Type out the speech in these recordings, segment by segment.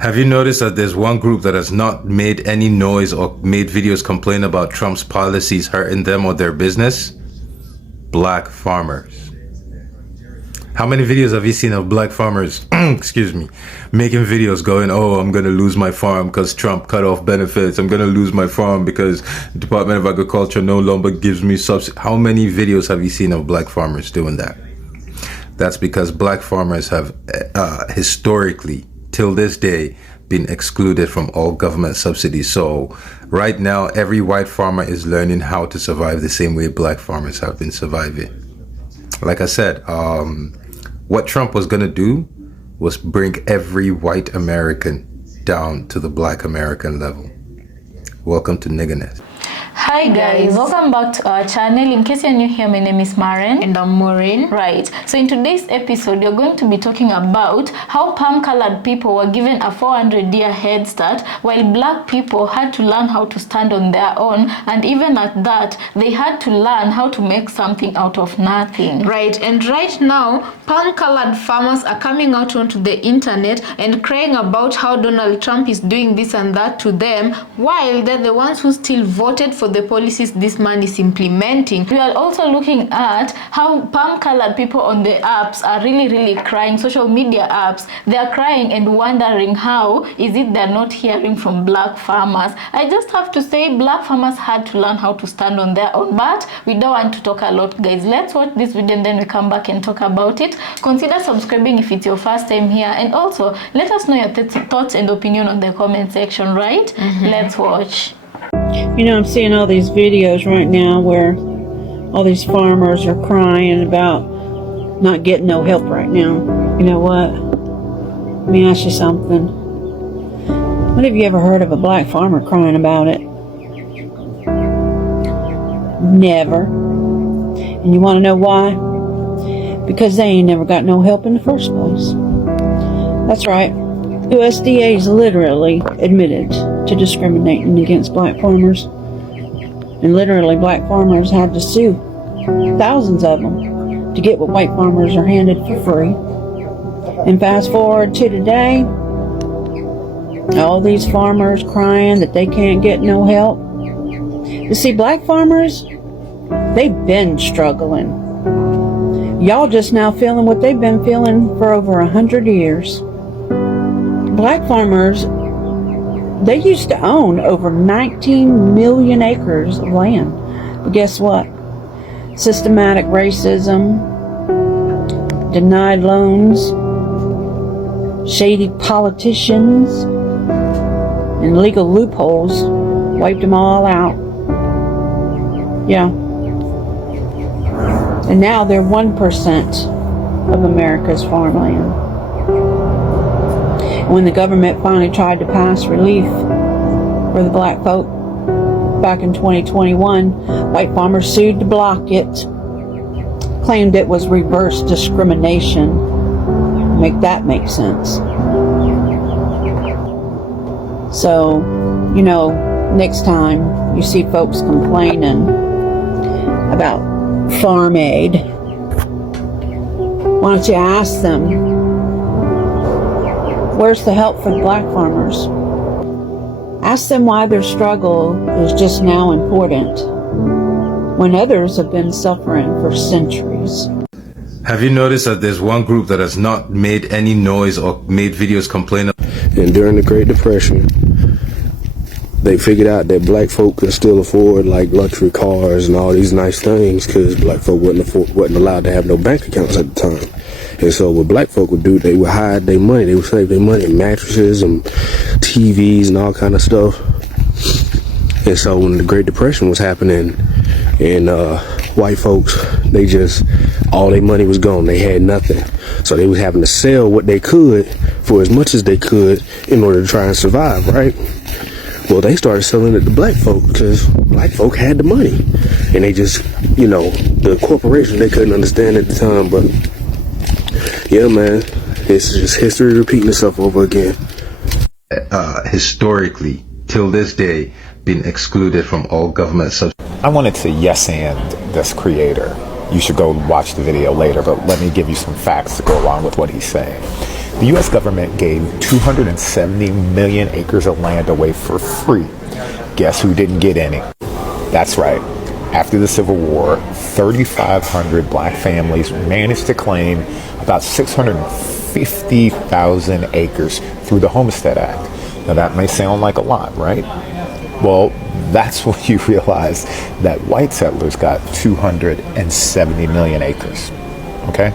Have you noticed that there's one group that has not made any noise or made videos complain about Trump's policies hurting them or their business? Black farmers. How many videos have you seen of black farmers, excuse me, making videos going, oh, I'm going to lose my farm because Trump cut off benefits. I'm going to lose my farm because the Department of Agriculture no longer gives me subsidy. How many videos have you seen of black farmers doing that? That's because black farmers have historically, till this day, been excluded from all government subsidies. So right now, every white farmer is learning how to survive the same way black farmers have been surviving. Like I said, what Trump was going to do was bring every white American down to the black American level. Welcome to Niggerness. Hi guys, welcome back to our channel. In case you're new here, my name is Maren. And I'm Maureen. Right, so in today's episode, you're going to be talking about how palm-colored people were given a 400-year head start, while black people had to learn how to stand on their own, and even at that, they had to learn how to make something out of nothing. Right, and right now, palm-colored farmers are coming out onto the internet and crying about how Donald Trump is doing this and that to them, while they're the ones who still voted for the policies this man is implementing. We are also looking at how palm-colored people on the apps are really crying, social media apps. They are crying and wondering how is it they're not hearing from black farmers. I just have to say, black farmers had to learn how to stand on their own, but we don't want to talk a lot, guys. Let's watch this video and then we come back and talk about it. Consider subscribing if it's your first time here, and also let us know your thoughts and opinion on the comment section, right? Let's watch. You know, I'm seeing all these videos right now where all these farmers are crying about not getting no help right now. You know what? Let me ask you something. When have you ever heard of a black farmer crying about it? Never. And you want to know why? Because they ain't never got no help in the first place. That's right. USDA's literally admitted to discriminating against black farmers. And literally black farmers had to sue, thousands of them, to get what white farmers are handed for free. And fast forward to today, all these farmers crying that they can't get no help. You see, black farmers, they've been struggling. Y'all just now feeling what they've been feeling for over 100 years. Black farmers, they used to own over 19 million acres of land. But guess what? Systematic racism, denied loans, shady politicians, and legal loopholes wiped them all out. Yeah. And now they're 1% of America's farmland. When the government finally tried to pass relief for the black folk back in 2021, white farmers sued to block it, claimed it was reverse discrimination. Make that make sense. So, you know, next time you see folks complaining about farm aid, why don't you ask them, where's the help for the black farmers? Ask them why their struggle is just now important when others have been suffering for centuries. Have you noticed that there's one group that has not made any noise or made videos complaining? And during the Great Depression, they figured out that black folk could still afford like luxury cars and all these nice things because black folk wasn't allowed to have no bank accounts at the time. And so what black folk would do, they would hide their money. They would save their money in mattresses and TVs and all kind of stuff. And so when the Great Depression was happening and white folks, they just, all their money was gone. They had nothing. So they was having to sell what they could for as much as they could in order to try and survive, right? Well, they started selling it to black folk because black folk had the money. And they just, you know, the corporation, they couldn't understand at the time, but yeah, man, it's just history repeating itself over again. Historically, till this day, been excluded from all government subsidies. I wanted to yes and this creator. You should go watch the video later, but let me give you some facts to go along with what he's saying. The U.S. government gave 270 million acres of land away for free. Guess who didn't get any? That's right. After the Civil War, 3,500 black families managed to claim about 650,000 acres through the Homestead Act. Now that may sound like a lot, right? Well, that's when you realize that white settlers got 270 million acres, okay?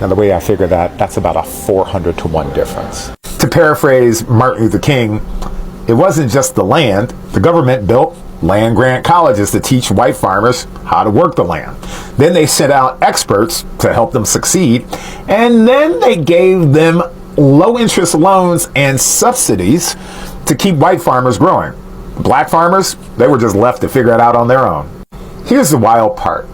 Now the way I figure that, that's about a 400 to 1 difference. To paraphrase Martin Luther King, it wasn't just the land. The government built land-grant colleges to teach white farmers how to work the land. Then they sent out experts to help them succeed, and then they gave them low-interest loans and subsidies to keep white farmers growing. Black farmers, they were just left to figure it out on their own. Here's the wild part.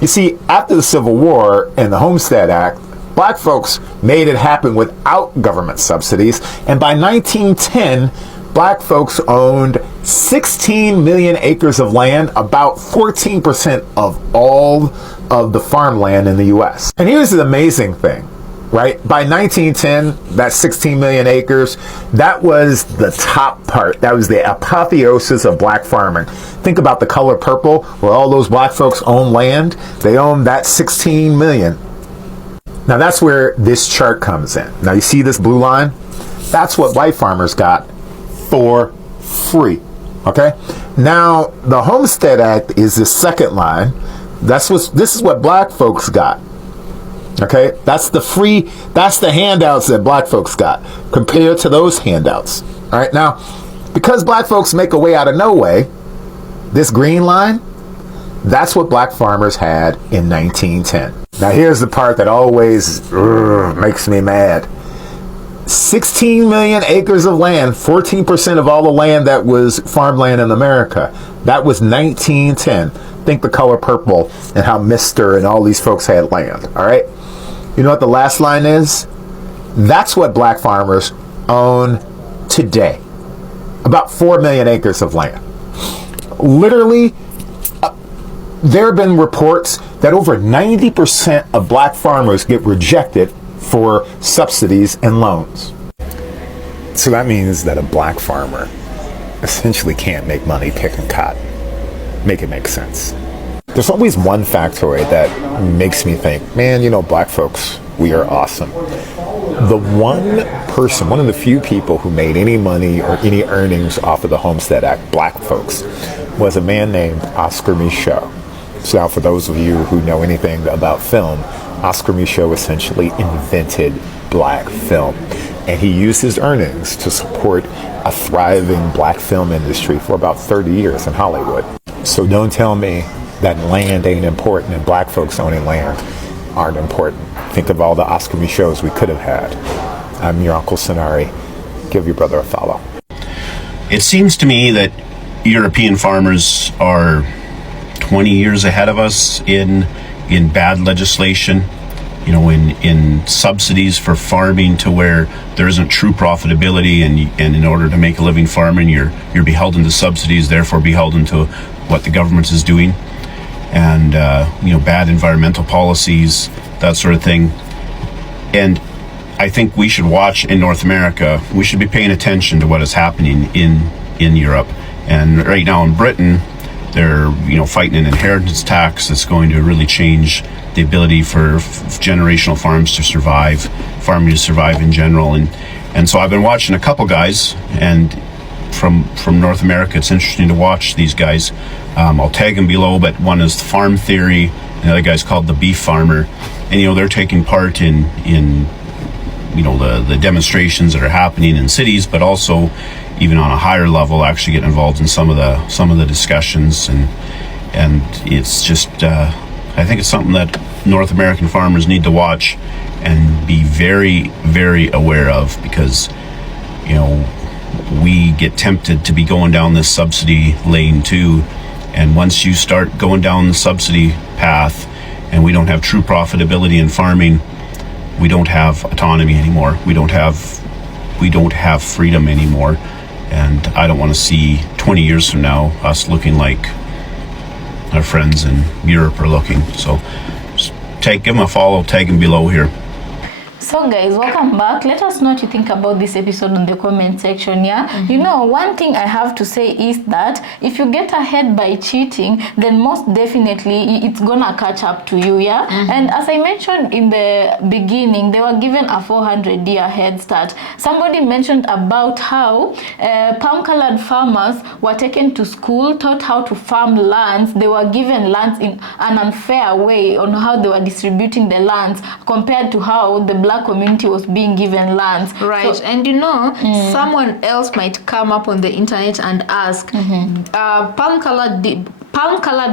You see, after the Civil War and the Homestead Act, black folks made it happen without government subsidies, and by 1910, black folks owned 16 million acres of land, about 14% of all of the farmland in the U.S. And here's the amazing thing, right? By 1910, that 16 million acres, that was the top part. That was the apotheosis of black farming. Think about the color purple, where all those black folks own land. They own that 16 million. Now that's where this chart comes in. Now you see this blue line? That's what white farmers got for free. Okay? Now the Homestead Act is the second line. This is what black folks got. Okay? That's the handouts that black folks got compared to those handouts. All right? Now, because black folks make a way out of no way, this green line, that's what black farmers had in 1910. Now here's the part that always makes me mad. 16 million acres of land, 14% of all the land that was farmland in America. That was 1910. Think the color purple and how Mr. and all these folks had land. All right? You know what the last line is? That's what black farmers own today. About 4 million acres of land. Literally, there have been reports that over 90% of black farmers get rejected for subsidies and loans. So that means that a black farmer essentially can't make money picking cotton. Make it make sense. There's always one factoid that makes me think, man, you know, black folks, we are awesome. The one person, one of the few people who made any money or any earnings off of the Homestead Act, black folks, was a man named Oscar Micheaux. So now for those of you who know anything about film, Oscar Micheaux essentially invented black film. And he used his earnings to support a thriving black film industry for about 30 years in Hollywood. So don't tell me that land ain't important and black folks owning land aren't important. Think of all the Oscar Micheaux we could have had. I'm your Uncle Sonari. Give your brother a follow. It seems to me that European farmers are 20 years ahead of us in bad legislation, you know, in subsidies for farming, to where there isn't true profitability, and in order to make a living farming, you're beholden to subsidies, therefore beholden to what the government is doing, and you know, bad environmental policies, that sort of thing. And I think we should watch in North America. We should be paying attention to what is happening in Europe. And right now in Britain, they're, you know, fighting an inheritance tax that's going to really change the ability for generational farms to survive, farming to survive in general. And so I've been watching a couple guys, and from North America, it's interesting to watch these guys. I'll tag them below, but one is Farm Theory, and the other guy's called The Beef Farmer. And, you know, they're taking part in you know, the demonstrations that are happening in cities, but also even on a higher level, actually get involved in some of the discussions, and it's just I think it's something that North American farmers need to watch and be very, very aware of, because, you know, we get tempted to be going down this subsidy lane too, and once you start going down the subsidy path and we don't have true profitability in farming, we don't have autonomy anymore. We don't have freedom anymore. And I don't want to see 20 years from now us looking like our friends in Europe are looking. So just give them a follow, tag them below here. So guys, welcome back. Let us know what you think about this episode in the comment section. You know, one thing I have to say is that if you get ahead by cheating, then most definitely it's gonna catch up to you. And as I mentioned in the beginning, they were given a 400-year head start. Somebody mentioned about how palm-colored farmers were taken to school, taught how to farm lands. They were given lands in an unfair way on how they were distributing the lands compared to how the black community was being given lands. Right. So, and you know, someone else might come up on the internet and ask, palm-colored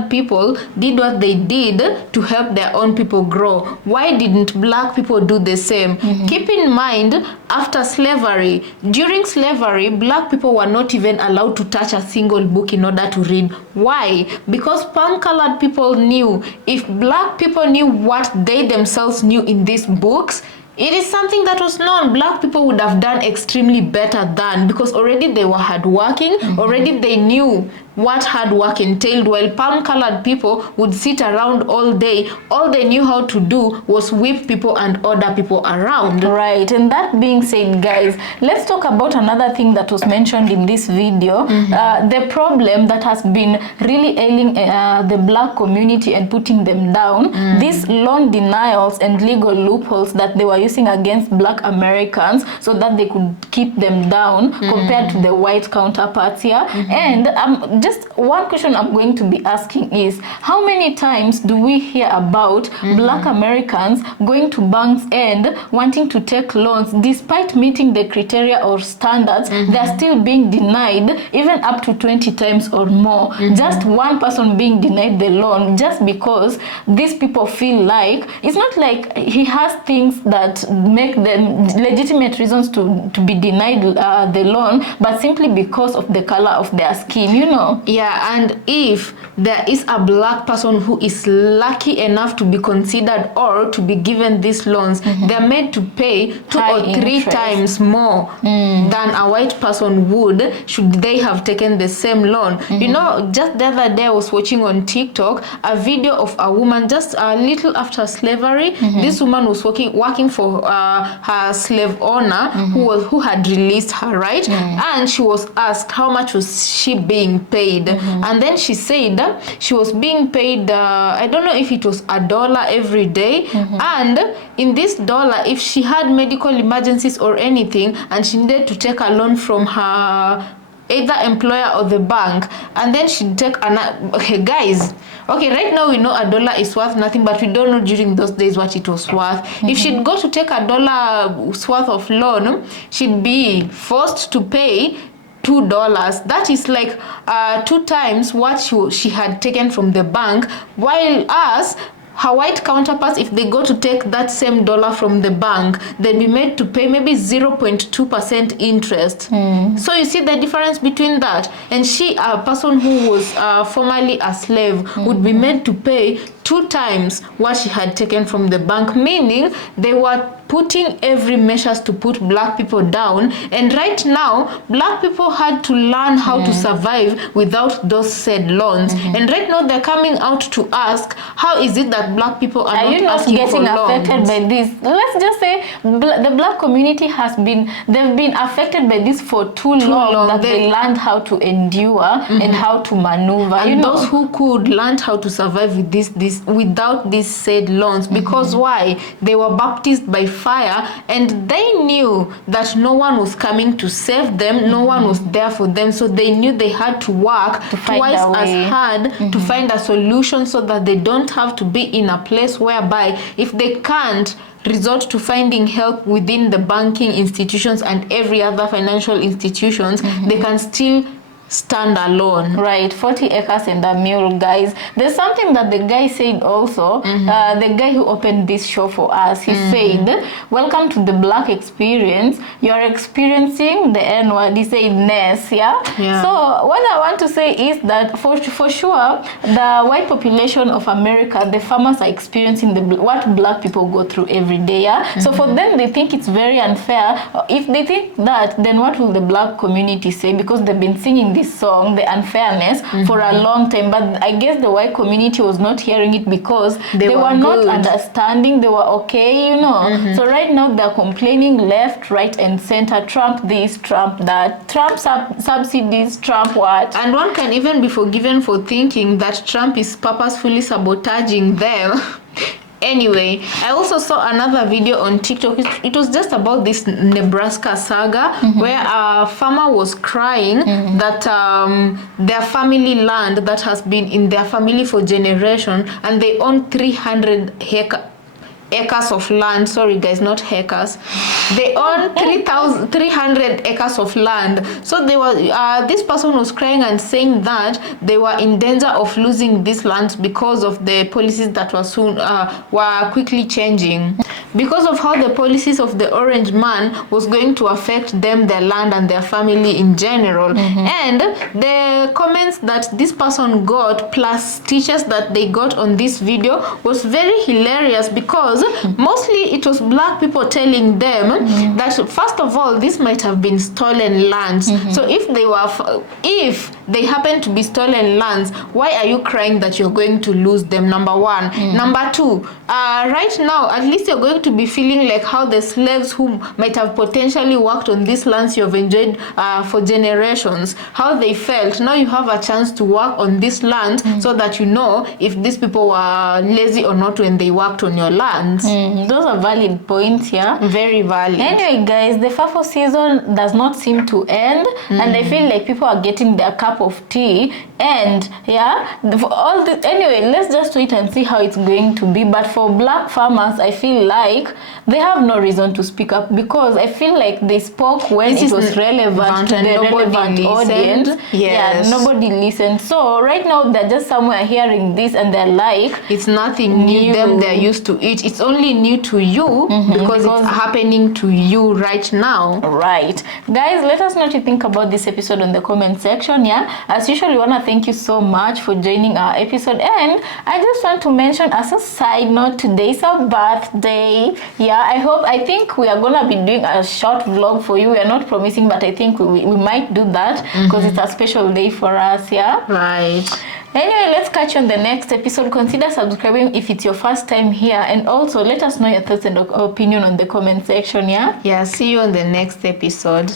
people did what they did to help their own people grow. Why didn't black people do the same? Keep in mind, after slavery, during slavery, black people were not even allowed to touch a single book in order to read. Why? Because palm-colored people knew if black people knew what they themselves knew in these books, it is something that was known. Black people would have done extremely better than, because already they were hardworking, already they knew what hard work entailed, while palm-colored people would sit around all day. All they knew how to do was whip people and order people around. Right. And that being said, guys, let's talk about another thing that was mentioned in this video. The problem that has been really ailing the black community and putting them down. These loan denials and legal loopholes that they were using against black Americans so that they could keep them down compared to the white counterparts here. And just one question I'm going to be asking is, how many times do we hear about black Americans going to banks and wanting to take loans despite meeting the criteria or standards? They're still being denied, even up to 20 times or more. Just one person being denied the loan just because these people feel like, it's not like he has things that make them legitimate reasons to be denied the loan, but simply because of the color of their skin, you know. Yeah, and if there is a black person who is lucky enough to be considered or to be given these loans, they're made to pay 2 or 3 times more than a white person would should they have taken the same loan. You know, just the other day I was watching on TikTok a video of a woman just a little after slavery. This woman was working for her slave owner who had released her, right? And she was asked how much was she being paid. And then she said she was being paid, I don't know if it was $1 every day. And in this $1, if she had medical emergencies or anything and she needed to take a loan from her either employer or the bank, and then she'd take okay guys, okay, right now we know $1 is worth nothing, but we don't know during those days what it was worth. If she'd go to take $1 worth of loan, she'd be forced to pay $2. That is like 2 times what she had taken from the bank, while her white counterparts, if they go to take that same $1 from the bank, they'd be made to pay maybe 0.2% interest. So you see the difference between that. And she, a person who was formerly a slave, would be made to pay 2 times what she had taken from the bank, meaning they were putting every measures to put black people down. And right now, black people had to learn how to survive without those said loans. And right now, they're coming out to ask, how is it that black people are not asking for getting loans? affected by this? Let's just say the black community they've been affected by this for too long that they learned how to endure and how to maneuver. And those who could learned how to survive with this without these said loans, because why? They were baptized by fire, and they knew that no one was coming to save them, no one was there for them, so they knew they had to work twice as hard to find a solution so that they don't have to be in a place whereby if they can't resort to finding help within the banking institutions and every other financial institutions, they can still stand alone. Right, 40 acres and a mule, guys. There's something that the guy said also, the guy who opened this show for us, he said, welcome to the black experience. You're experiencing the N-word. He said ness, yeah? So what I want to say is that for sure, the white population of America, the farmers are experiencing what black people go through every day, yeah? So for them, they think it's very unfair. If they think that, then what will the black community say? Because they've been singing this song, The Unfairness, for a long time, but I guess the white community was not hearing it because they were not understanding. They were okay, you know. So right now they're complaining left, right, and center. Trump this, Trump that, Trump subsidies, Trump what. And one can even be forgiven for thinking that Trump is purposefully sabotaging them. Anyway, I also saw another video on TikTok. It was just about this Nebraska saga where a farmer was crying that their family land that has been in their family for generations, and they own 300 acres of land. Sorry guys, not hectares. They own 300 acres of land. So they were this person was crying and saying that they were in danger of losing these lands because of the policies that were quickly changing, because of how the policies of the orange man was going to affect them, their land, and their family in general. And the comments that this person got plus teachers that they got on this video was very hilarious, because mostly it was black people telling them that first of all this might have been stolen lands. So if they happen to be stolen lands, why are you crying that you're going to lose them? Number one. Number two, right now at least you're going to be feeling like how the slaves who might have potentially worked on these lands you have enjoyed for generations, how they felt. Now you have a chance to work on this land so that you know if these people were lazy or not when they worked on your lands. Those are valid points, yeah. Very valid. Anyway, guys, the FAFO season does not seem to end, and I feel like people are getting their cup of tea. And yeah, all this. Anyway, let's just wait and see how it's going to be. But for black farmers, I feel like they have no reason to speak up, because I feel like they spoke when it was relevant to the relevant audience. Yes. Yeah, nobody listened. So right now they're just somewhere hearing this and they're like, it's nothing new. Them, they're used to it. It's only new to you because it's happening to you right now. Right, guys, let us know what you think about this episode on the comment section. Yeah, as usual, we want to thank you so much for joining our episode, and I just want to mention as a side note, today's our birthday. Yeah, I think we are gonna be doing a short vlog for you. We are not promising, but I think we might do that because it's a special day for us. Yeah, right. Anyway, let's catch you on the next episode. Consider subscribing if it's your first time here, and also let us know your thoughts and opinion on the comment section. Yeah, see you on the next episode.